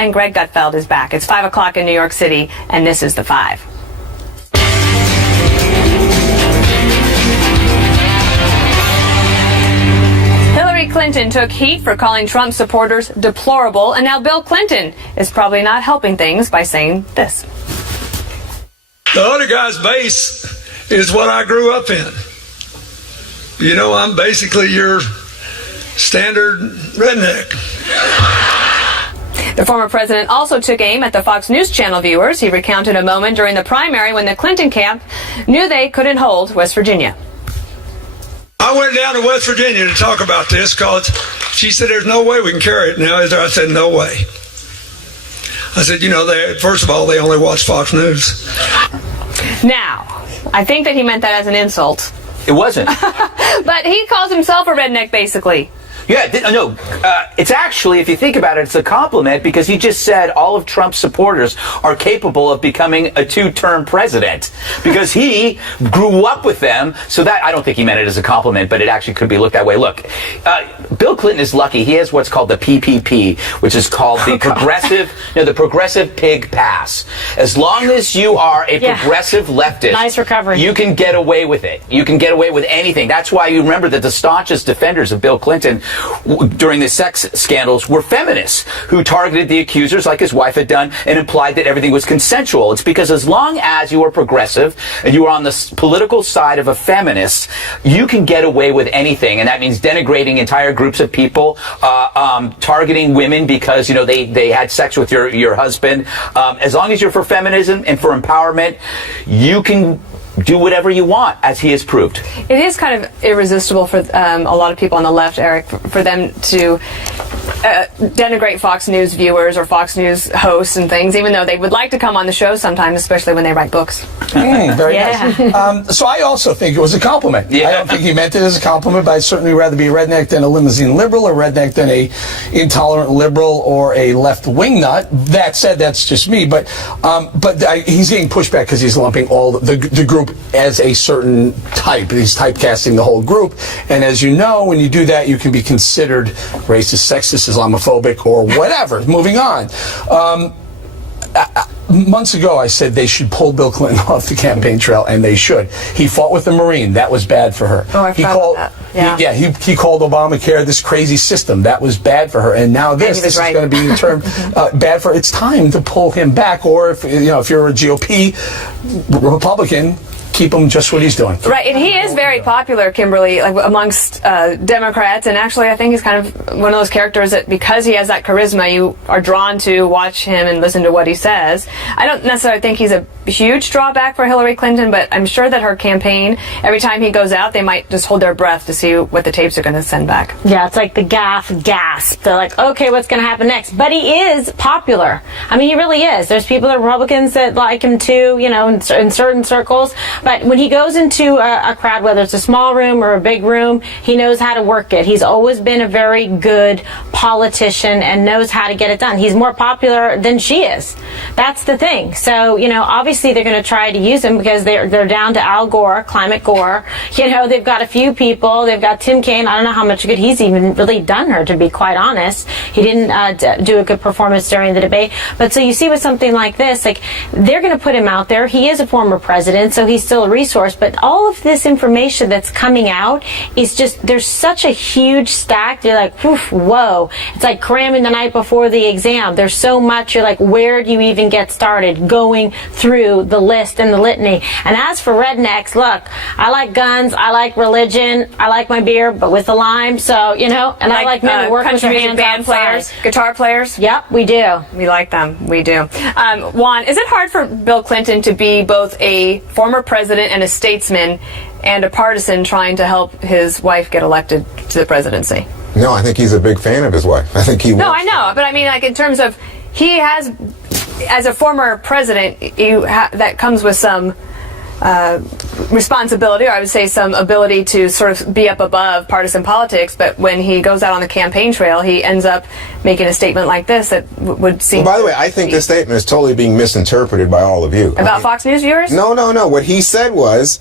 and Greg Gutfeld is back. It's 5 o'clock in New York City, and this is The 5. Hillary Clinton took heat for calling Trump supporters deplorable, and now Bill Clinton is probably not helping things by saying this. The other guy's base is what I grew up in. You know, I'm basically your standard redneck. The former president also took aim at the Fox News Channel viewers. He recounted a moment during the primary when the Clinton camp knew they couldn't hold West Virginia. I went down to West Virginia to talk about this because she said, there's no way we can carry it now, is there? I said, no way. I said, you know, first of all, they only watch Fox News. Now, I think that he meant that as an insult. It wasn't. But he calls himself a redneck, basically. Yeah, no, it's actually, if you think about it, it's a compliment because he just said all of Trump's supporters are capable of becoming a two-term president because he grew up with them. So that, I don't think he meant it as a compliment, but it actually could be looked that way. Look, Bill Clinton is lucky. He has what's called the PPP, which is called the progressive pig pass. As long as you are a progressive leftist, nice recovery, you can get away with it. You can get away with anything. That's why you remember that the staunchest defenders of Bill Clinton during the sex scandals were feminists who targeted the accusers like his wife had done and implied that everything was consensual. It's because as long as you are progressive and you are on the political side of a feminist, you can get away with anything. And that means denigrating entire groups of people, targeting women because, you know, they had sex with your husband. As long as you're for feminism and for empowerment, you can do whatever you want, as he has proved. It is kind of irresistible for a lot of people on the left, Eric, for them to denigrate Fox News viewers or Fox News hosts and things, even though they would like to come on the show sometimes, especially when they write books. Very nice. So I also think it was a compliment. I don't think he meant it as a compliment, but I'd certainly rather be a redneck than a limousine liberal, or redneck than a intolerant liberal or a left-wing nut. That said, that's just me. But he's getting pushback because he's lumping all the group as a certain type. He's typecasting the whole group. And as you know, when you do that, you can be considered racist, sexist, Islamophobic, or whatever. Moving on. Months ago, I said they should pull Bill Clinton off the campaign trail, and they should. He fought with a Marine. That was bad for her. Oh, I forgot about that. He called Obamacare this crazy system. That was bad for her. And now this is going to be termed bad for her. It's time to pull him back. Or if you're a GOP Republican, keep him just what he's doing. Right, and he is very popular, Kimberly, like amongst Democrats, and actually I think he's kind of one of those characters that because he has that charisma, you are drawn to watch him and listen to what he says. I don't necessarily think he's a huge drawback for Hillary Clinton, but I'm sure that her campaign, every time he goes out, they might just hold their breath to see what the tapes are going to send back. Yeah, it's like the gasp. They're like, okay, what's going to happen next? But he is popular. I mean, he really is. There's people, Republicans, that like him too, in certain circles. But when he goes into a crowd, whether it's a small room or a big room, he knows how to work it. He's always been a very good politician and knows how to get it done. He's more popular than she is. That's the thing. So, obviously they're going to try to use him because they're down to Al Gore, Climate Gore. They've got a few people. They've got Tim Kaine. I don't know how much good he's even really done her, to be quite honest. He didn't do a good performance during the debate. But so you see with something like this, like they're going to put him out there. He is a former president, so he's still a resource. But all of this information that's coming out is just, there's such a huge stack. You're like, whoa. It's like cramming the night before the exam. There's so much. You're like, where do you even get started going through the list and the litany? And as for rednecks, look, I like guns, I like religion, I like my beer, but with a lime. So, and I like men who work with their hands band players, guitar players. Yep, we do. We like them. We do. Juan, is it hard for Bill Clinton to be both a former president and a statesman and a partisan trying to help his wife get elected to the presidency? No, I think he's a big fan of his wife. I think he No, I know. But I mean, like, in terms of, he has, as a former president, that comes with some responsibility, or I would say some ability to sort of be up above partisan politics, but when he goes out on the campaign trail, he ends up making a statement like this that would seem... Well, by the way, I think this statement is totally being misinterpreted by all of you. About Fox News viewers? No. What he said was,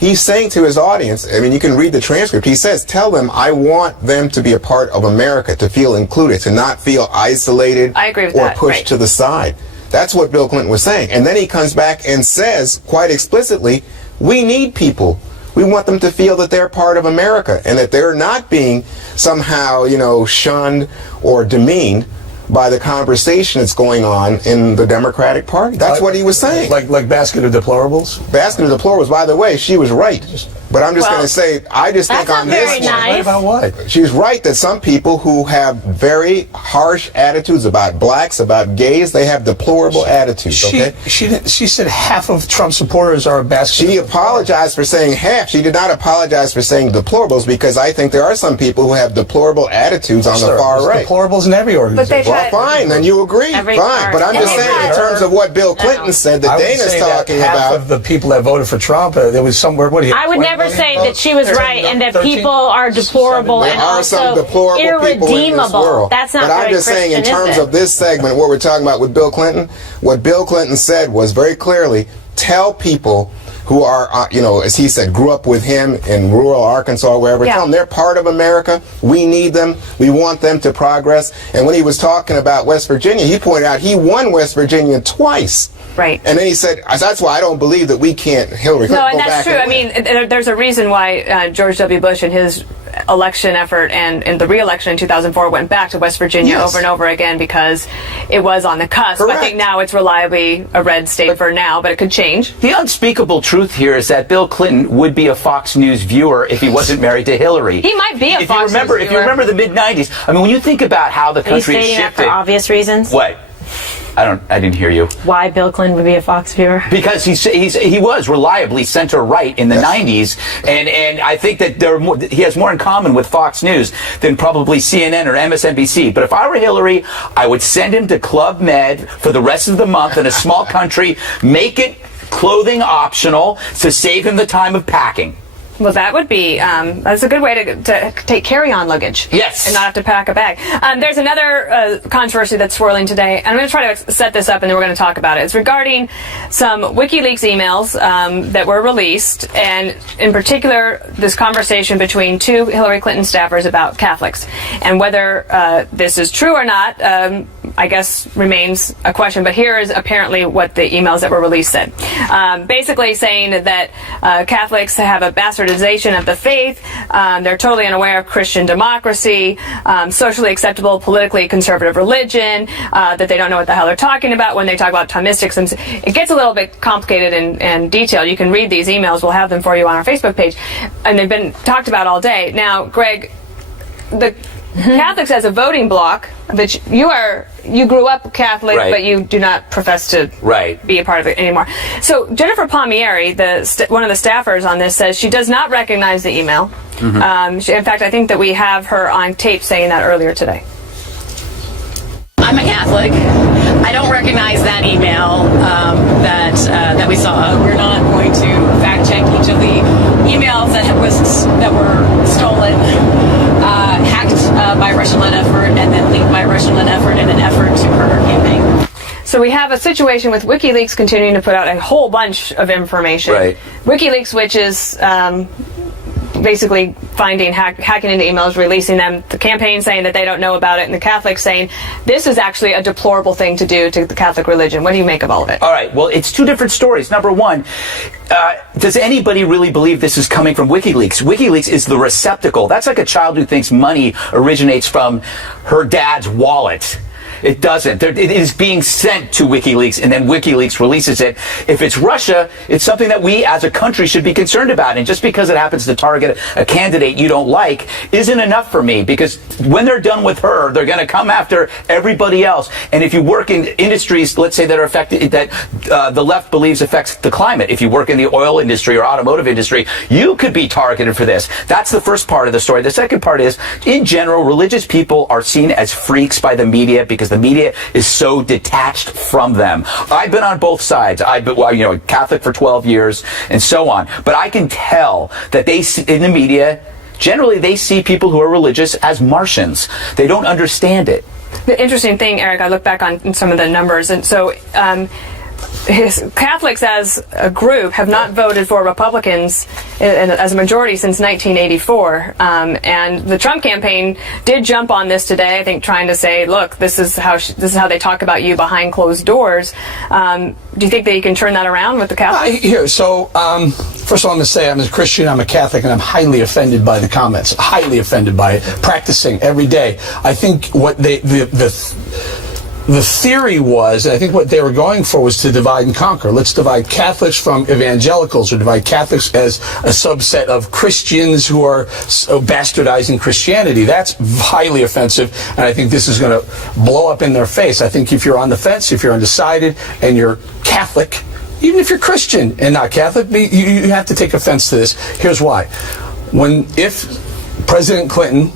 he's saying to his audience, I mean, you can read the transcript. He says, tell them I want them to be a part of America, to feel included, to not feel isolated I agree with or that, pushed right. to the side. That's what Bill Clinton was saying. And then he comes back and says quite explicitly, we need people. We want them to feel that they're part of America and that they're not being somehow, shunned or demeaned by the conversation that's going on in the Democratic Party. That's what he was saying. Like basket of deplorables? Basket of deplorables, by the way, she was right. But I'm just going to say, I just think on this very one, nice. Right about what? she's right that some people who have very harsh attitudes about blacks, about gays, they have deplorable attitudes, okay? She said half of Trump supporters are a basket. She apologized for saying half. She did not apologize for saying deplorables, because I think there are some people who have deplorable attitudes on the far right. Deplorables in every organization. Well, fine, then you agree. Every Fine. part. But I'm just Every saying, in part. terms of what Bill Clinton said that I would Dana's say that talking half about. of the people that voted for Trump, there was somewhere, what do you I would 20 never million say votes? that she was right and that 13? people are deplorable There and are some also deplorable people in this irredeemable. world. That's not But I'm very just saying, in Christian, terms is it? of this segment, what we're talking about with Bill Clinton, what Bill Clinton said was very clearly, tell people who are, as he said, grew up with him in rural Arkansas or wherever, Yeah. tell them they're part of America. We need them. We want them to progress. And when he was talking about West Virginia, he pointed out he won West Virginia twice. Right. And then he said, that's why I don't believe that we can't, Hillary Clinton, No, and go that's back true. and I win. mean, there's a reason why George W. Bush and his election effort and the re-election in 2004 went back to West Virginia Yes. over and over again because it was on the cusp. Correct. I think now it's reliably a red state for now, but it could change. The unspeakable truth here is that Bill Clinton would be a Fox News viewer if he wasn't married to Hillary. He might be a If Fox you remember, News If you viewer. remember the mid-'90s, I mean, when you think about how the Are you country has stating that for shifted. obvious reasons? What? I didn't hear you. Why Bill Clinton would be a Fox viewer? Because he was reliably center-right in the 90s, and I think that he has more in common with Fox News than probably CNN or MSNBC. But if I were Hillary, I would send him to Club Med for the rest of the month in a small country, make it clothing optional to save him the time of packing. Well, that would be, that's a good way to take carry-on luggage. Yes. And not have to pack a bag. There's another controversy that's swirling today. I'm going to try to set this up and then we're going to talk about it. It's regarding some WikiLeaks emails that were released, and in particular, this conversation between two Hillary Clinton staffers about Catholics. And whether this is true or not, I guess remains a question. But here is apparently what the emails that were released said. Basically saying that Catholics have a bastardization of the faith. They're totally unaware of Christian democracy, socially acceptable, politically conservative religion, that they don't know what the hell they're talking about when they talk about Thomistics. And it gets a little bit complicated and detailed. You can read these emails. We'll have them for you on our Facebook page. And they've been talked about all day. Now, Greg, the Catholics as a voting bloc, which you grew up Catholic, Right. but you do not profess to Right. be a part of it anymore. So Jennifer Palmieri, one of the staffers on this, says she does not recognize the email. In fact, I think that we have her on tape saying that earlier today. I'm a Catholic. I don't recognize that email that we saw. We're not going to fact check each of the emails that were stolen, hacked by Russian-led effort, and then leaked by Russian-led effort in an effort to hurt our campaign. So we have a situation with WikiLeaks continuing to put out a whole bunch of information. Right. WikiLeaks, which is basically finding hacking into emails, releasing them, the campaign saying that they don't know about it, and the Catholics saying this is actually a deplorable thing to do to the Catholic religion. What do you make of all of it? All right, well, it's two different stories. Number one, does anybody really believe this is coming from WikiLeaks? WikiLeaks is the receptacle. That's like a child who thinks money originates from her dad's wallet. It doesn't. It is being sent to WikiLeaks, and then WikiLeaks releases it. If it's Russia, it's something that we as a country should be concerned about. And just because it happens to target a candidate you don't like isn't enough for me, because when they're done with her, they're going to come after everybody else. And if you work in industries, let's say, that are affected, that the left believes affects the climate, if you work in the oil industry or automotive industry, you could be targeted for this. That's the first part of the story. The second part is, in general, religious people are seen as freaks by the media because the media is so detached from them. I've been on both sides. I've been, Catholic for 12 years and so on. But I can tell that they see, in the media, generally they see people who are religious as Martians. They don't understand it. The interesting thing, Eric, I look back on some of the numbers, and so Catholics as a group have not voted for Republicans as a majority since 1984. And the Trump campaign did jump on this today, I think, trying to say, look, this is how they talk about you behind closed doors. Do you think that you can turn that around with the Catholics? First of all, I'm going to say I'm a Christian, I'm a Catholic, and I'm highly offended by the comments. Highly offended by it. Practicing every day. I think what the theory was, and I think what they were going for, was to divide and conquer. Let's divide Catholics from evangelicals, or divide Catholics as a subset of Christians who are bastardizing Christianity. That's highly offensive, and I think this is going to blow up in their face. I think if you're on the fence, if you're undecided, and you're Catholic, even if you're Christian and not Catholic, you have to take offense to this. Here's why. If President Clinton,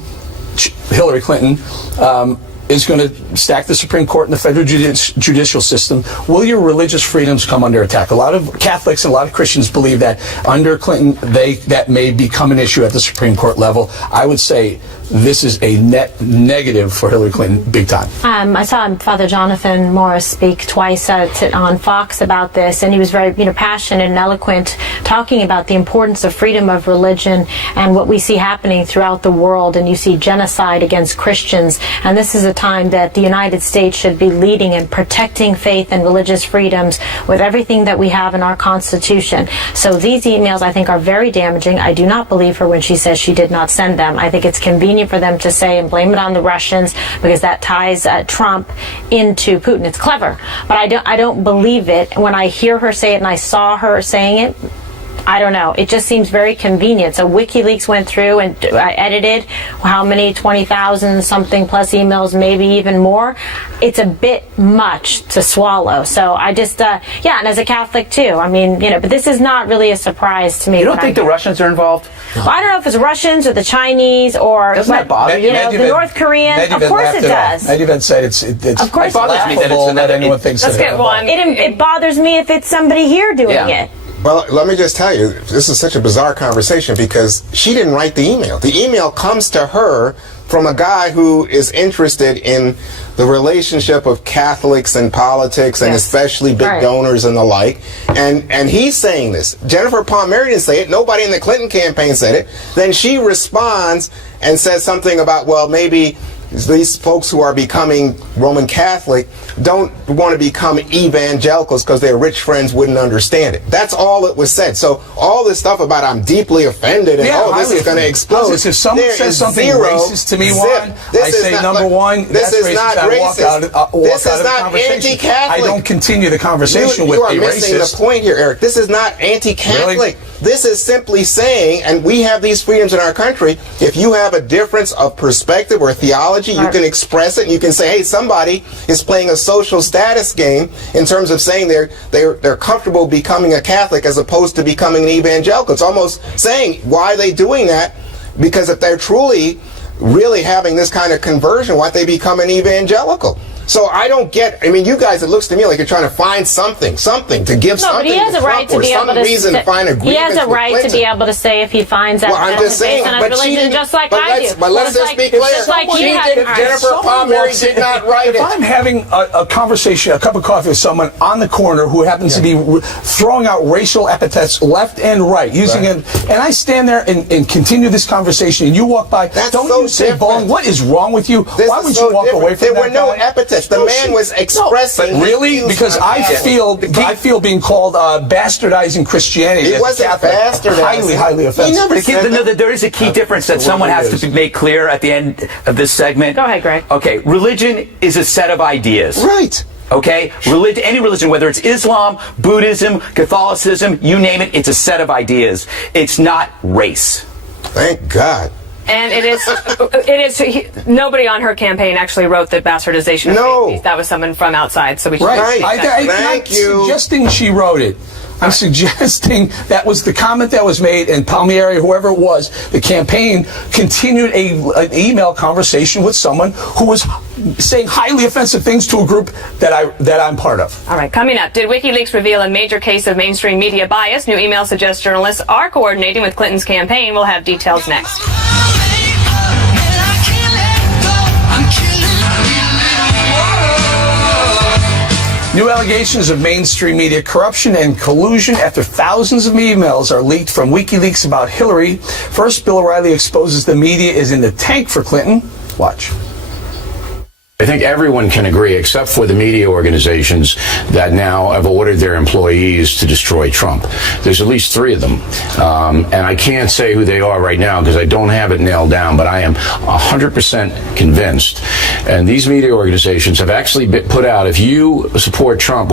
Hillary Clinton, is going to stack the Supreme Court and the federal judicial system, will your religious freedoms come under attack? A lot of Catholics and a lot of Christians believe that under Clinton, that may become an issue at the Supreme Court level. I would say this is a net negative for Hillary Clinton, big time. I saw Father Jonathan Morris speak twice on Fox about this, and he was very passionate and eloquent, talking about the importance of freedom of religion and what we see happening throughout the world. And you see genocide against Christians, and this is a time that the United States should be leading and protecting faith and religious freedoms with everything that we have in our Constitution. So these emails, I think, are very damaging. I do not believe her when she says she did not send them. I think it's convenient for them to say and blame it on the Russians, because that ties Trump into Putin. It's clever, but I don't believe it. When I hear her say it and I saw her saying it, I don't know. It just seems very convenient. So WikiLeaks went through and edited how many 20,000 something plus emails, maybe even more. It's a bit much to swallow. So I just, and as a Catholic too, I mean, but this is not really a surprise to me. You don't think the Russians are involved? Well, I don't know if it's Russians or the Chinese or doesn't that bother you? The North Koreans. Of course it does. Medvedev said it's of course it bothers me that anyone thinks let's get one. It bothers me if it's somebody here doing it. Well, let me just tell you, this is such a bizarre conversation because she didn't write the email. The email comes to her from a guy who is interested in the relationship of Catholics and politics, and especially big donors and the like. And he's saying this. Jennifer Palmieri didn't say it. Nobody in the Clinton campaign said it. Then she responds and says something about, well, maybe these folks who are becoming Roman Catholic don't want to become evangelicals because their rich friends wouldn't understand it. That's all it was said. So all this stuff about I'm deeply offended and this is going to explode. If someone says something racist to me, Juan, I say number one, this is not racist. This is not anti-Catholic. I don't continue the conversation with a racist. You are missing the point here, Eric. This is not anti-Catholic. Really? This is simply saying, and we have these freedoms in our country, if you have a difference of perspective or theology, you can express it, and you can say, hey, somebody is playing a social status game in terms of saying they're comfortable becoming a Catholic as opposed to becoming an evangelical. It's almost saying, why are they doing that? Because if they're truly, really having this kind of conversion, why don't they become an evangelical? So I don't get, I mean, you guys, it looks to me like you're trying to find something to give something but he has to a right Trump to or be some able to reason to find agreement. He has a right to be able to say if he finds that I'm just saying, on his religion, just like I do. But let's just be clear. Jennifer Palmieri did not write it. If I'm having a conversation, a cup of coffee with someone on the corner who happens to be throwing out racial epithets left and right, using it, and I stand there and continue this conversation, and you walk by, don't you say, Bong, what is wrong with you? Why would you walk away from that? There were no epithets. The man was expressing. But really, because I feel being called bastardizing Christianity. It wasn't bastardizing. Highly offensive. There is a key difference that someone has to make clear at the end of this segment. Go ahead, Greg. Okay, religion is a set of ideas. Right. Okay? Any religion, whether it's Islam, Buddhism, Catholicism, you name it, it's a set of ideas. It's not race. Thank God. And it is. Nobody on her campaign actually wrote the bastardization of faith. That was someone from outside. So we should. Right. I'm not suggesting she wrote it. I'm suggesting that was the comment that was made, and Palmieri, whoever it was, the campaign continued an email conversation with someone who was saying highly offensive things to a group that I'm part of. All right, coming up, did WikiLeaks reveal a major case of mainstream media bias? New email suggests journalists are coordinating with Clinton's campaign. We'll have details next. New allegations of mainstream media corruption and collusion after thousands of emails are leaked from WikiLeaks about Hillary. First, Bill O'Reilly exposes the media is in the tank for Clinton. Watch. I think everyone can agree, except for the media organizations that now have ordered their employees to destroy Trump. There's at least 3 of them. And I can't say who they are right now because I don't have it nailed down, but I am 100% convinced. And these media organizations have actually put out, if you support Trump,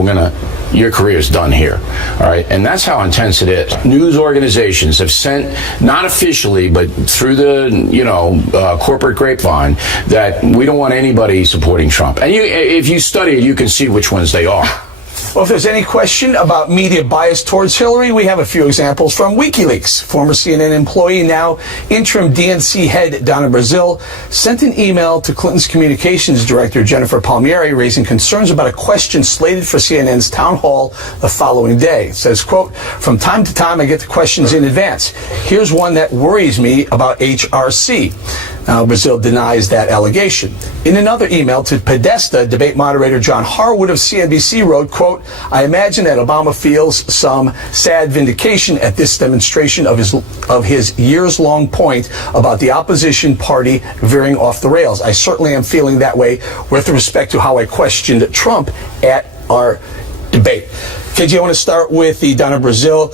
your career is done here. All right. And that's how intense it is. News organizations have sent, not officially, but through the, corporate grapevine, that we don't want anybody supporting Trump. And if you study it, you can see which ones they are. Well, if there's any question about media bias towards Hillary, we have a few examples from WikiLeaks. Former CNN employee, now interim DNC head Donna Brazile, sent an email to Clinton's communications director, Jennifer Palmieri, raising concerns about a question slated for CNN's town hall the following day. It says, quote, "From time to time, I get the questions in advance. Here's one that worries me about HRC." Now, Brazile denies that allegation. In another email to Podesta, debate moderator John Harwood of CNBC wrote, quote, "I imagine that Obama feels some sad vindication at this demonstration of his years-long point about the opposition party veering off the rails. I certainly am feeling that way with respect to how I questioned Trump at our debate." KG, I want to start with the Donna Brazile.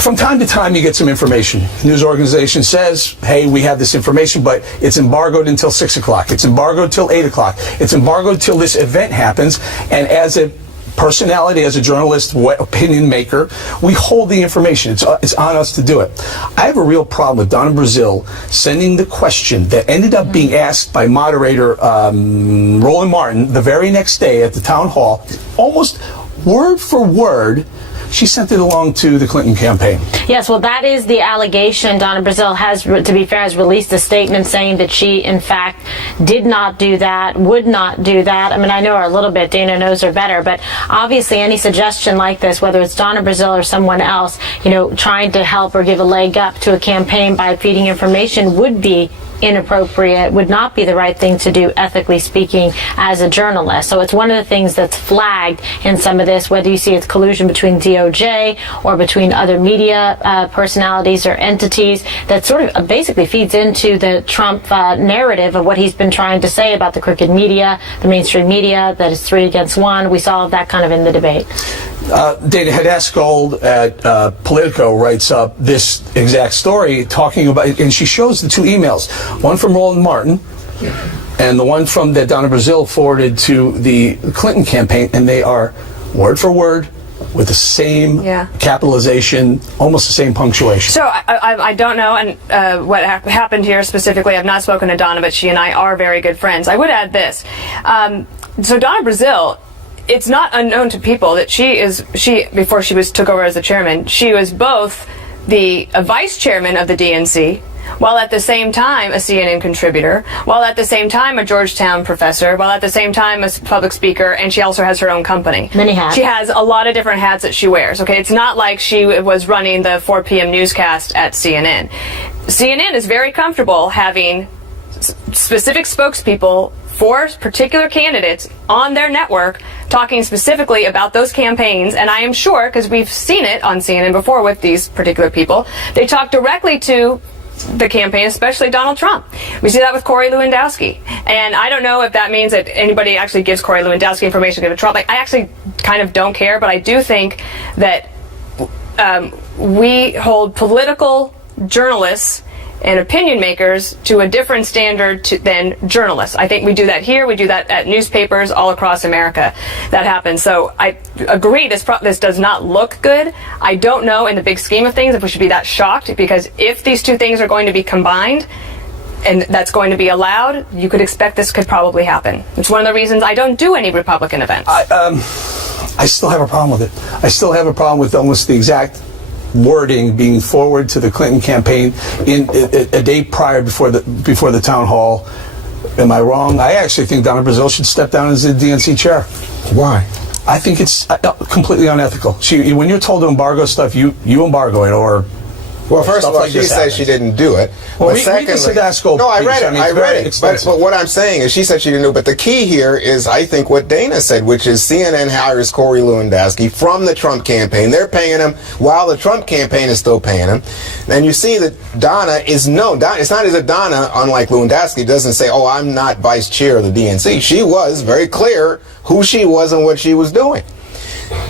From time to time, you get some information. News organization says, hey, we have this information, but it's embargoed until 6 o'clock. It's embargoed till 8 o'clock. It's embargoed till this event happens. And as a personality, as a journalist, opinion maker, we hold the information. It's on us to do it. I have a real problem with Donna Brazile sending the question that ended up being asked by moderator Roland Martin the very next day at the town hall, almost word for word. She sent it along to the Clinton campaign. Yes, well, that is the allegation. Donna Brazile has, to be fair, has released a statement saying that she, in fact, did not do that, would not do that. I mean, I know her a little bit. Dana knows her better. But obviously, any suggestion like this, whether it's Donna Brazile or someone else, trying to help or give a leg up to a campaign by feeding information would be inappropriate, would not be the right thing to do, ethically speaking, as a journalist. So it's one of the things that's flagged in some of this, whether you see it's collusion between DOJ or between other media personalities or entities, that sort of basically feeds into the Trump narrative of what he's been trying to say about the crooked media, the mainstream media, that is 3 against 1. We saw that kind of in the debate. Dana Hadaskold at Politico writes up this exact story, talking about, and she shows the 2 emails, one from Roland Martin and the one from that Donna Brazile forwarded to the Clinton campaign, and they are word for word with the same capitalization, almost the same punctuation. So I don't know and what happened here specifically. I've not spoken to Donna, but she and I are very good friends. I would add this. So Donna Brazile, it's not unknown to people that she before she took over as the chairman, she was both the vice chairman of the DNC, while at the same time a CNN contributor, while at the same time a Georgetown professor, while at the same time a public speaker, and she also has her own company. Many hats. She has a lot of different hats that she wears. Okay, it's not like she was running the 4 p.m. newscast at CNN. CNN is very comfortable having specific spokespeople for particular candidates on their network talking specifically about those campaigns, and I am sure, because we've seen it on CNN before with these particular people, they talk directly to the campaign, especially Donald Trump. We see that with Corey Lewandowski, and I don't know if that means that anybody actually gives Corey Lewandowski information to give to Trump. I actually kind of don't care, but I do think that we hold political journalists and opinion makers to a different standard than journalists. I think we do that here. We do that at newspapers all across America. That happens. So I agree this does not look good. I don't know in the big scheme of things if we should be that shocked, because if these 2 things are going to be combined and that's going to be allowed, you could expect this could probably happen. It's one of the reasons I don't do any Republican events. I still have a problem with it. I still have a problem with almost the exact wording being forwarded to the Clinton campaign in a day prior before the town hall. Am I wrong? I actually think Donna Brazile should step down as the DNC chair. Why? I think it's completely unethical. When you're told to embargo stuff, you embargo it, or Well, first stuff of all, like she this said happens. she didn't do it. Well, But we can sit down and go, no, I read it. I mean, I it's read very it. extensive. But what I'm saying is, she said she didn't do it. But the key here is, I think, what Dana said, which is CNN hires Corey Lewandowski from the Trump campaign. They're paying him while the Trump campaign is still paying him. And you see that Donna is known. It's not as if Donna, unlike Lewandowski, doesn't say, "Oh, I'm not vice chair of the DNC." She was very clear who she was and what she was doing.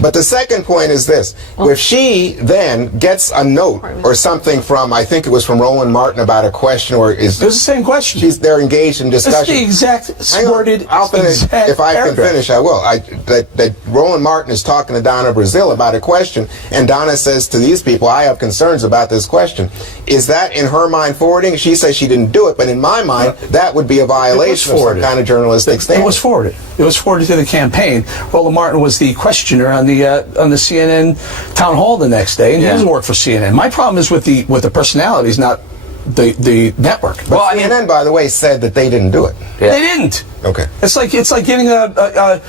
But the second point is this. If she then gets a note or something from, I think it was from Roland Martin about a question, or is... It was the same question. They're engaged in discussion. It's the exact worded... I'll finish. If I can finish, I will. That Roland Martin is talking to Donna Brazile about a question, and Donna says to these people, I have concerns about this question. Is that, in her mind, forwarding? She says she didn't do it, but in my mind, that would be a violation of some kind of journalistic standard. It was forwarded. It was forwarded to the campaign. Roland Martin was the questioner on the CNN town hall the next day, and he doesn't work for CNN. My problem is with the personalities, not the network. But CNN, by the way, said that they didn't do it. Yeah. They didn't. Okay. It's like getting a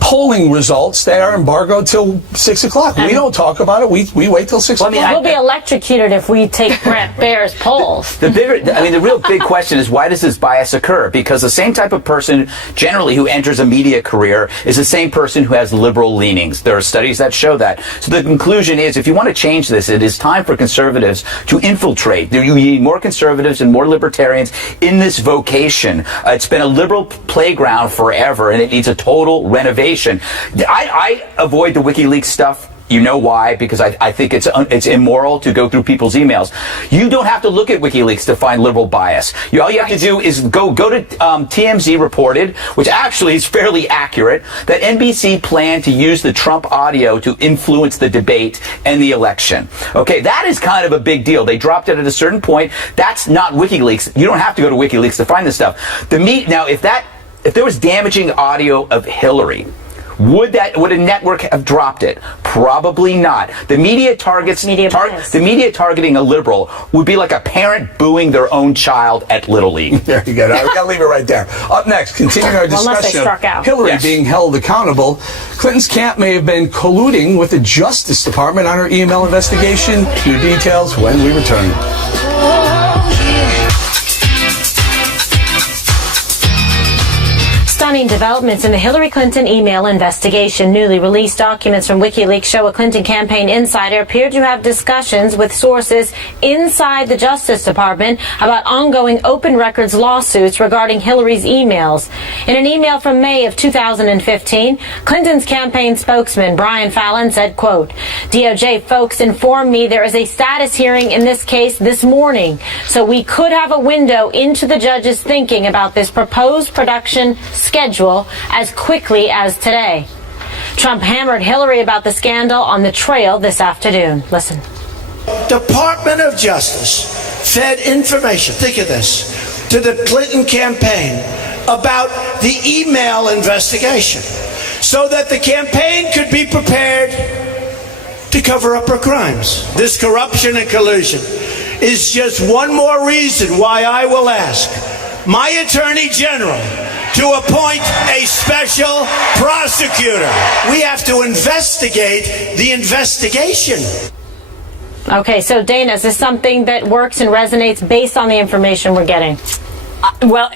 polling results that are embargoed till 6 o'clock. We don't talk about it. We wait till 6 o'clock. We'll be electrocuted if we take Brett Baer's polls. The real big question is, why does this bias occur? Because the same type of person generally who enters a media career is the same person who has liberal leanings. There are studies that show that. So the conclusion is, if you want to change this, it is time for conservatives to infiltrate. You need more conservatives and more libertarians in this vocation. It's been a liberal playground forever, and it needs a total renovation. I avoid the WikiLeaks stuff. You know why? Because I think it's immoral to go through people's emails. You don't have to look at WikiLeaks to find liberal bias. All you have to do is go to TMZ reported, which actually is fairly accurate, that NBC planned to use the Trump audio to influence the debate and the election. Okay, that is kind of a big deal. They dropped it at a certain point. That's not WikiLeaks. You don't have to go to WikiLeaks to find this stuff. Now, if there was damaging audio of Hillary, would a network have dropped it? Probably not. The media targeting a liberal would be like a parent booing their own child at Little League. There you go. We got to leave it right there. Up next, continuing our discussion of Hillary being held accountable. Clinton's camp may have been colluding with the Justice Department on her email investigation. New details when we return. Stunning developments in the Hillary Clinton email investigation. Newly released documents from WikiLeaks show a Clinton campaign insider appeared to have discussions with sources inside the Justice Department about ongoing open records lawsuits regarding Hillary's emails. In an email from May of 2015, Clinton's campaign spokesman Brian Fallon said, quote, DOJ folks informed me there is a status hearing in this case this morning, so we could have a window into the judge's thinking about this proposed production schedule as quickly as today. Trump hammered Hillary about the scandal on the trail this afternoon. Listen. Department of Justice fed information, think of this, to the Clinton campaign about the email investigation so that the campaign could be prepared to cover up her crimes. This corruption and collusion is just one more reason why I will ask my Attorney General to appoint a special prosecutor. We have to investigate the investigation. Okay, so Dana, is this something that works and resonates based on the information we're getting? Well,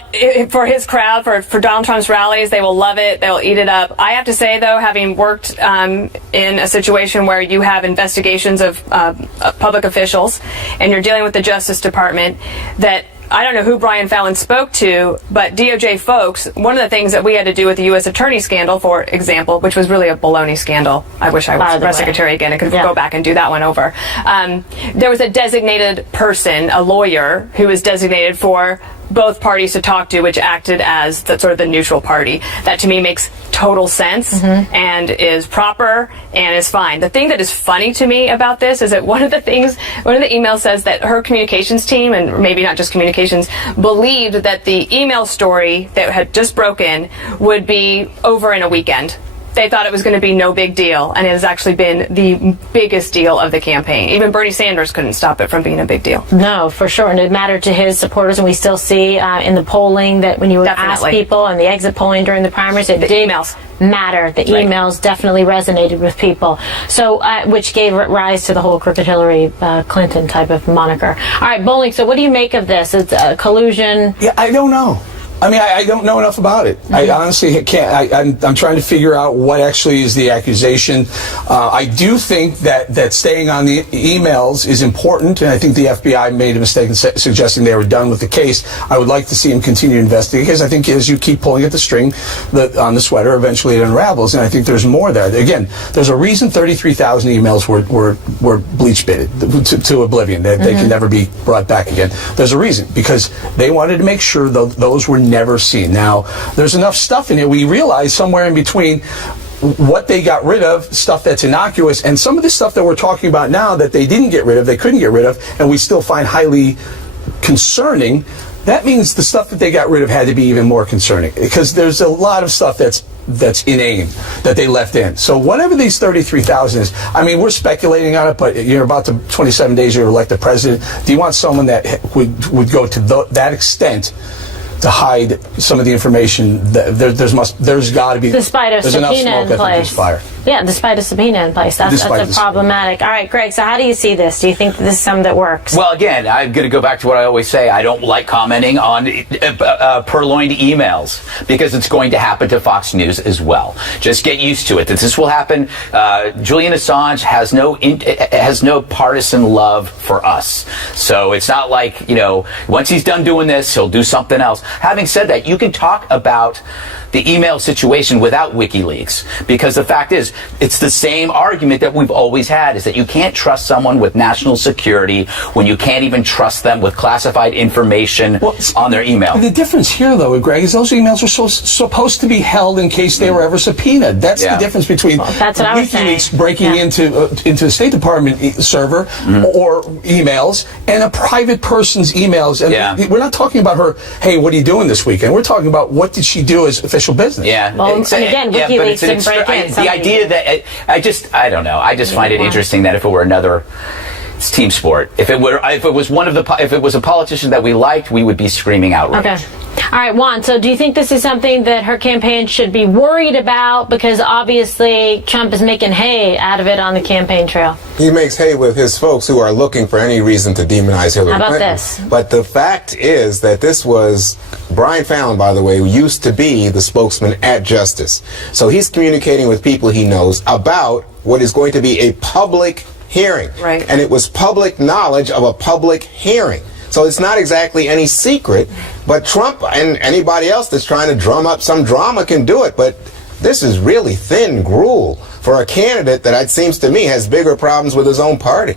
for his crowd, for Donald Trump's rallies, they will love it. They'll eat it up. I have to say, though, having worked in a situation where you have investigations of public officials and you're dealing with the Justice Department, that I don't know who Brian Fallon spoke to, but DOJ folks, one of the things that we had to do with the U.S. Attorney scandal, for example, which was really a baloney scandal. I wish I was press secretary again. I could go back and do that one over. There was a designated person, a lawyer, who was designated for both parties to talk to, which acted as the sort of the neutral party. That to me makes total sense and is proper and is fine. The thing that is funny to me about this is that one of the emails says that her communications team, and maybe not just communications, believed that the email story that had just broken would be over in a weekend. they thought it was going to be no big deal, and it has actually been the biggest deal of the campaign. Even Bernie Sanders couldn't stop it from being a big deal. No, for sure, and it mattered to his supporters, and we still see in the polling that when you would ask people and the exit polling during the primaries, it did matter. The emails definitely resonated with people, so which gave rise to the whole crooked Hillary Clinton type of moniker. All right, Bowling, so what do you make of this? It's collusion. Yeah, I don't know. I mean, I don't know enough about it. I honestly can't. I'm trying to figure out what actually is the accusation. I do think that staying on the emails is important, and I think the FBI made a mistake in suggesting they were done with the case. I would like to see them continue to investigate, because I think as you keep pulling at the string on the sweater, eventually it unravels, and I think there's more there. Again, there's a reason 33,000 emails were bleach-bitted to oblivion. They can never be brought back again. There's a reason, because they wanted to make sure those were never seen. Now, there's enough stuff in it. We realize somewhere in between what they got rid of, stuff that's innocuous, and some of the stuff that we're talking about now that they didn't get rid of, they couldn't get rid of, and we still find highly concerning. That means the stuff that they got rid of had to be even more concerning, because there's a lot of stuff that's inane that they left in. So whatever these 33,000 is, I mean, we're speculating on it, but you're about to 27 days to elect the president. Do you want someone that would go to that extent to hide some of the information? There's got to be, despite a subpoena in place. Fire. Yeah, despite a subpoena in place. That's problematic. All right, Greg, so how do you see this? Do you think this is something that works? Well, again, I'm going to go back to what I always say. I don't like commenting on purloined emails, because it's going to happen to Fox News as well. Just get used to it. This will happen. Julian Assange has no partisan love for us. So it's not like, once he's done doing this, he'll do something else. Having said that, you can talk about the email situation without WikiLeaks, because the fact is, it's the same argument that we've always had, is that you can't trust someone with national security when you can't even trust them with classified information on their email. The difference here, though, Greg, is those emails are supposed to be held in case they were ever subpoenaed. That's the difference between WikiLeaks breaking into the State Department server or emails and a private person's emails. And we're not talking about her, hey, what are you doing this weekend? We're talking about what did she do as official business. Yeah. Well, and again, WikiLeaks didn't break in. The idea that I don't know. I just find it interesting that if it were another team sport, if it was a politician that we liked, we would be screaming outrage. Okay. All right, Juan, so do you think this is something that her campaign should be worried about? Because obviously Trump is making hay out of it on the campaign trail. He makes hay with his folks who are looking for any reason to demonize Hillary Clinton. How about this? But the fact is that this was Brian Fallon, by the way, who used to be the spokesman at Justice. So he's communicating with people he knows about what is going to be a public hearing. Right. And it was public knowledge of a public hearing. So it's not exactly any secret, but Trump and anybody else that's trying to drum up some drama can do it. But this is really thin gruel for a candidate that, it seems to me, has bigger problems with his own party.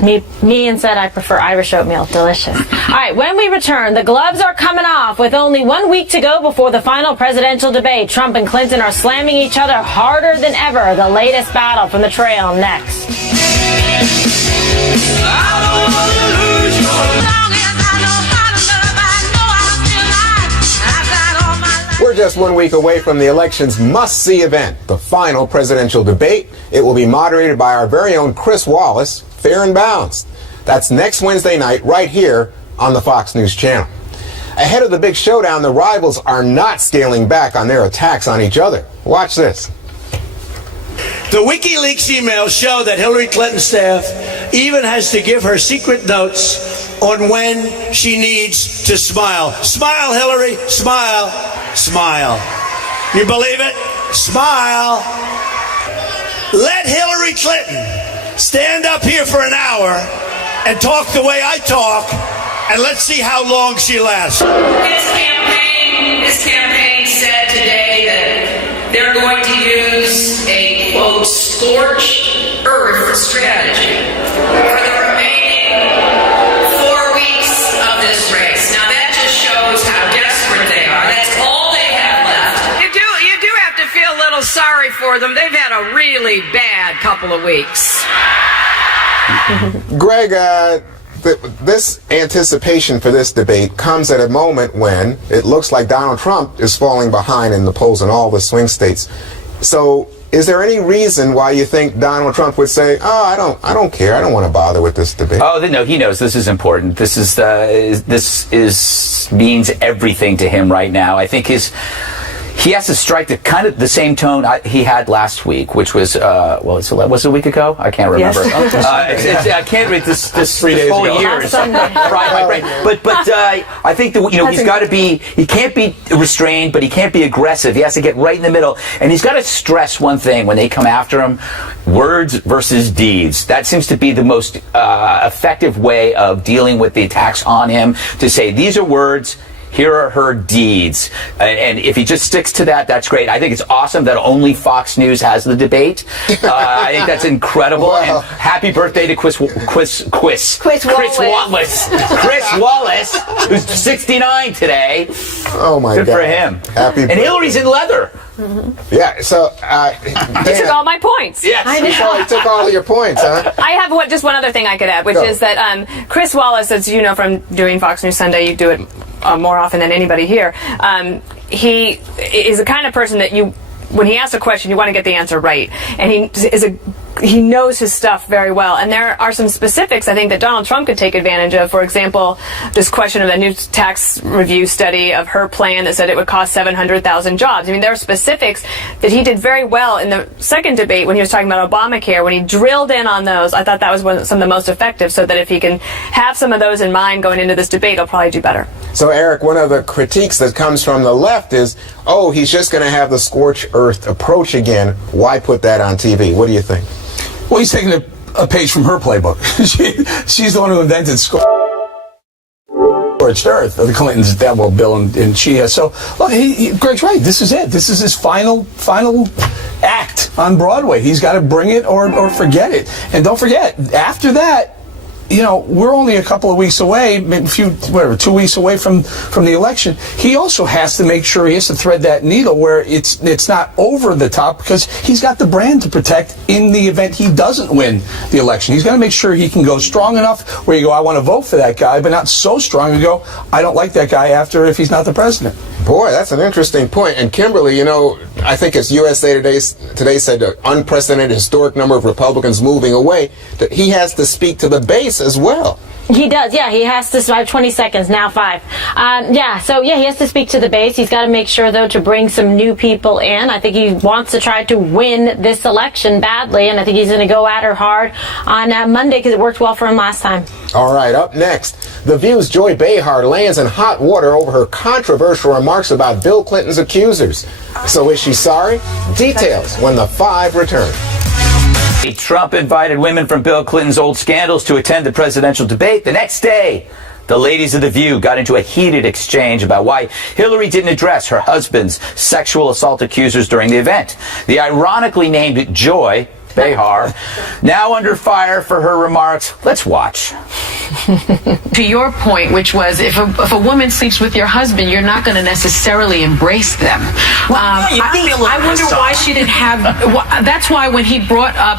Me instead, I prefer Irish oatmeal. Delicious. All right, when we return, the gloves are coming off with only 1 week to go before the final presidential debate. Trump and Clinton are slamming each other harder than ever. The latest battle from the trail next. We're just 1 week away from the election's must-see event, the final presidential debate. It will be moderated by our very own Chris Wallace, fair and balanced. That's next Wednesday night right here on the Fox News channel. Ahead of the big showdown, the rivals are not scaling back on their attacks on each other. Watch this. The WikiLeaks emails show that Hillary Clinton's staff even has to give her secret notes on when she needs to smile. Smile, Hillary, smile, smile. You believe it? Smile. Let Hillary Clinton stand up here for an hour and talk the way I talk, and let's see how long she lasts. His campaign said today that they're going to use a, quote, scorched earth strategy for the remaining 4 weeks of this race. Now that just shows how desperate they are. That's all they have left. You do have to feel a little sorry for them. They've had a really bad couple of weeks. Greg, this anticipation for this debate comes at a moment when it looks like Donald Trump is falling behind in the polls in all the swing states. So is there any reason why you think Donald Trump would say, "Oh, I don't care. I don't want to bother with this debate"? Oh, no, he knows this is important. This means everything to him right now. I think he has to strike the same tone he had last week, which was was it a week ago? I can't remember. Yes. I can't read this 3 days whole ago. year. Fried my brain. But I think that he's got to be. He can't be restrained, but he can't be aggressive. He has to get right in the middle, and he's got to stress one thing when they come after him: words versus deeds. That seems to be the most effective way of dealing with the attacks on him. To say these are words. Here are her deeds. And if he just sticks to that, that's great. I think it's awesome that only Fox News has the debate. I think that's incredible. Wow. And happy birthday to Chris Wallace. Chris Wallace, who's 69 today. Oh, my God. Good for him. Happy birthday. And Hillary's in leather. Mm-hmm. Yeah, so... you took all my points. Yes. He took all of your points, huh? I have just one other thing I could add, which is that Chris Wallace, as you know from doing Fox News Sunday, you do it more often than anybody here. He is the kind of person that when he asks a question, you want to get the answer right. And he knows his stuff very well. And there are some specifics, I think, that Donald Trump could take advantage of. For example, this question of the new tax review study of her plan that said it would cost 700,000 jobs. I mean, there are specifics that he did very well in the second debate when he was talking about Obamacare. When he drilled in on those, I thought that was some of the most effective, so that if he can have some of those in mind going into this debate, he'll probably do better. So, Eric, one of the critiques that comes from the left is, he's just going to have the scorched earth approach again. Why put that on TV? What do you think? Well, he's taking a page from her playbook. She's the one who invented scorched earth. The Clintons, Bill and she has. So, look, Greg's right. This is it. This is his final act on Broadway. He's got to bring it or forget it. And don't forget, after that, we're only a couple of weeks away, maybe 2 weeks away from the election. He also has to make sure he has to thread that needle where it's not over the top, because he's got the brand to protect in the event he doesn't win the election. He's got to make sure he can go strong enough where you go, I want to vote for that guy, but not so strong you go, I don't like that guy if he's not the president. Boy, that's an interesting point. And Kimberly, I think as USA Today said, the unprecedented historic number of Republicans moving away, that he has to speak to the base as well. He does, yeah. He has to survive 20 seconds, now 5. He has to speak to the base. He's got to make sure, though, to bring some new people in. I think he wants to try to win this election badly, and I think he's going to go at her hard on Monday because it worked well for him last time. All right, up next, The View's Joy Behar lands in hot water over her controversial remarks about Bill Clinton's accusers. So is she sorry? Details when the 5 return. Trump invited women from Bill Clinton's old scandals to attend the presidential debate. The next day, the ladies of The View got into a heated exchange about why Hillary didn't address her husband's sexual assault accusers during the event. The ironically named Joy Behar, now under fire for her remarks. Let's watch. To your point, which was if a woman sleeps with your husband, you're not going to necessarily embrace them. I wonder why she didn't have. That's why when he brought up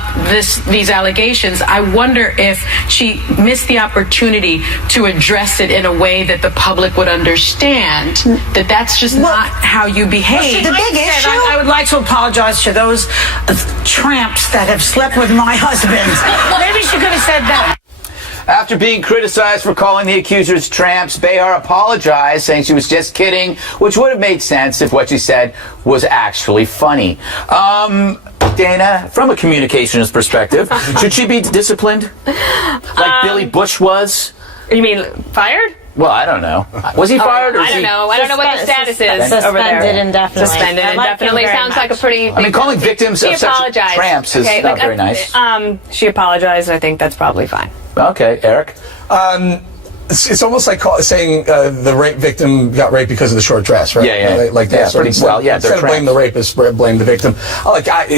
these allegations, I wonder if she missed the opportunity to address it in a way that the public would understand that that's just not how you behave. The big issue. I would like to apologize to those tramps that have slept with my husband. Maybe she could have said that. After being criticized for calling the accusers tramps, Behar apologized, saying she was just kidding, which would have made sense if what she said was actually funny. Dana, from a communications perspective, should she be disciplined like Billy Bush was? You mean fired? Well, I don't know. Was he fired? Or I don't know. I don't know what the status is over there. Suspended indefinitely. Suspended indefinitely sounds like a pretty. I mean, calling victims of such tramps is not very nice. She apologized. I think that's probably fine. Okay, Eric. It's almost like saying the rape victim got raped because of the short dress, right? Yeah. Like that. Yeah, pretty well. Yeah, instead of blame the rapist, blame the victim.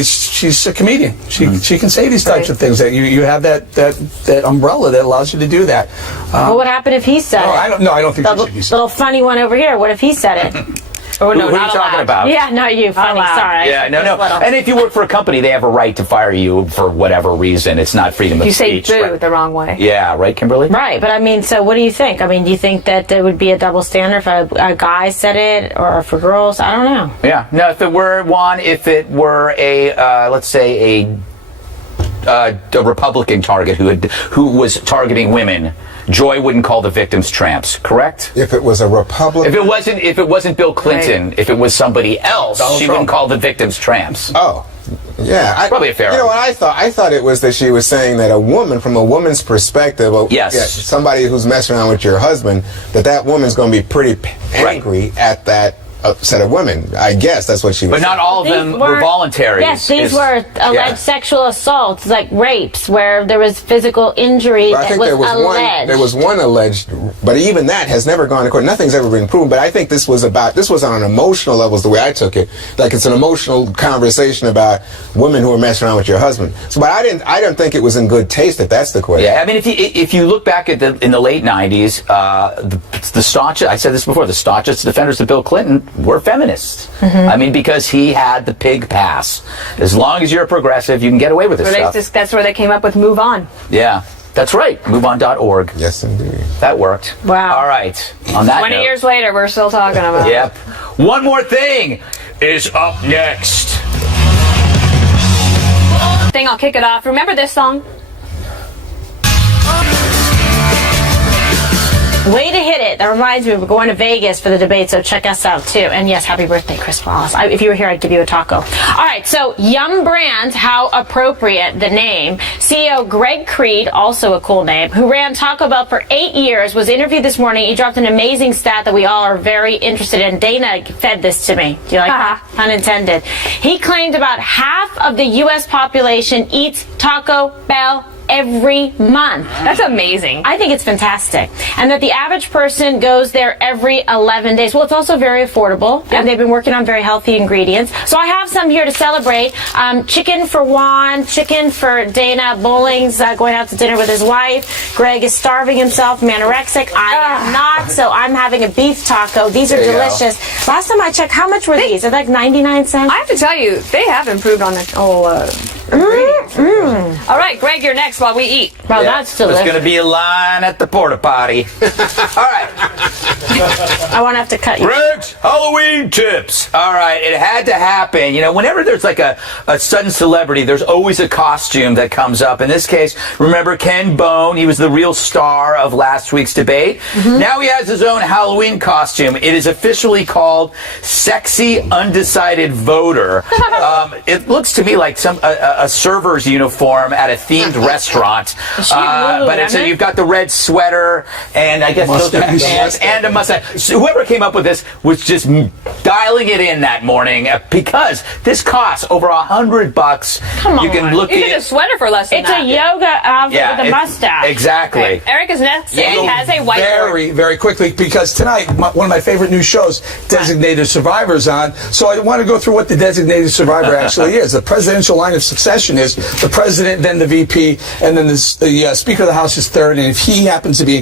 She's a comedian. She can say these types of things. That you have that umbrella that allows you to do that. What would happen if he said it? I don't think she should be said. Little funny one over here. What if he said it? Oh, no, who are not you talking allowed. about? Yeah, not you. Funny. Sorry. Yeah, no. And if you work for a company, they have a right to fire you for whatever reason. It's not freedom of You say speech. boo Right? the wrong way. Yeah, right, Kimberly? Right, but I mean, so what do you think? I mean, do you think that there would be a double standard if a guy said it, or for girls? I don't know. Yeah. No, if it were a, let's say a Republican target who was targeting women, Joy wouldn't call the victims tramps, correct? If it was a Republican, if it wasn't Bill Clinton, Right. if it was somebody else, Donald she Trump. wouldn't call the victims tramps. oh, yeah, Probably a fair You know what I thought? I thought it was that she was saying that a woman, from a woman's perspective, Yes. somebody who's messing around with your husband, that woman's going to be pretty angry at that set of women. I guess that's what she was But not saying. all of them were voluntary. Yes, these were alleged sexual assaults, like rapes, where there was physical injury But I that think was there was alleged. there was one alleged, but even that has never gone to court. Nothing's ever been proven. But I think this was on an emotional level, is the way I took it. Like it's an emotional conversation about women who are messing around with your husband. So, but I didn't think it was in good taste. If that's the question. Yeah, I mean, if you look back at in the late '90s, the staunchest, I said this before, the staunchest defenders of Bill Clinton were feminists. I mean, because he had the pig pass. As long as you're a progressive, you can get away with this stuff. That's where they came up with Move On. Yeah, that's right. MoveOn.org. Yes, indeed. That worked. Wow. All right. On that 20 note, years later, we're still talking about it. Yep. One more thing is up next. I'll kick it off. Remember this song? Way to hit it. That reminds me, we're going to Vegas for the debate, so check us out, too. And yes, happy birthday, Chris Wallace. If you were here, I'd give you a taco. All right, so Yum Brands, how appropriate the name. CEO Greg Creed, also a cool name, who ran Taco Bell for 8 years, was interviewed this morning. He dropped an amazing stat that we all are very interested in. Dana fed this to me. Do you like that? Pun intended. He claimed about half of the U.S. population eats Taco Bell every month. That's amazing. I think it's fantastic. And that the average person goes there every 11 days. Well, it's also very affordable, and they've been working on very healthy ingredients. So I have some here to celebrate. Chicken for Juan, chicken for Dana. Bowling's going out to dinner with his wife. Greg is starving himself, anorexic. I am not, so I'm having a beef taco. These are delicious. Last time I checked, how much were these? They're like 99 cents. I have to tell you, they have improved on the whole ingredients. All right, Greg, you're next while we eat. Well, that's delicious. There's going to be a line at the porta potty. All right. I won't have to cut you. Greg's Halloween tips. All right, it had to happen. You know, whenever there's like a sudden celebrity, there's always a costume that comes up. In this case, remember Ken Bone? He was the real star of last week's debate. Now he has his own Halloween costume. It is officially called Sexy Undecided Voter. It looks to me like a server's uniform at a themed restaurant. But you've got the red sweater and I guess those pants and a mustache. So whoever came up with this was just dialing it in that morning because this costs over $100. Come on. You can look You get a sweater for less than It's that. a yoga outfit with a mustache. Exactly. Okay. Eric is next. He has a whiteboard. Very, very quickly, because tonight, one of my favorite new shows, Designated Survivor's on. So I want to go through what the Designated Survivor actually is. The presidential line of succession is the president, then the VP, and then the Speaker of the House is third. And if he happens to be incapacitated,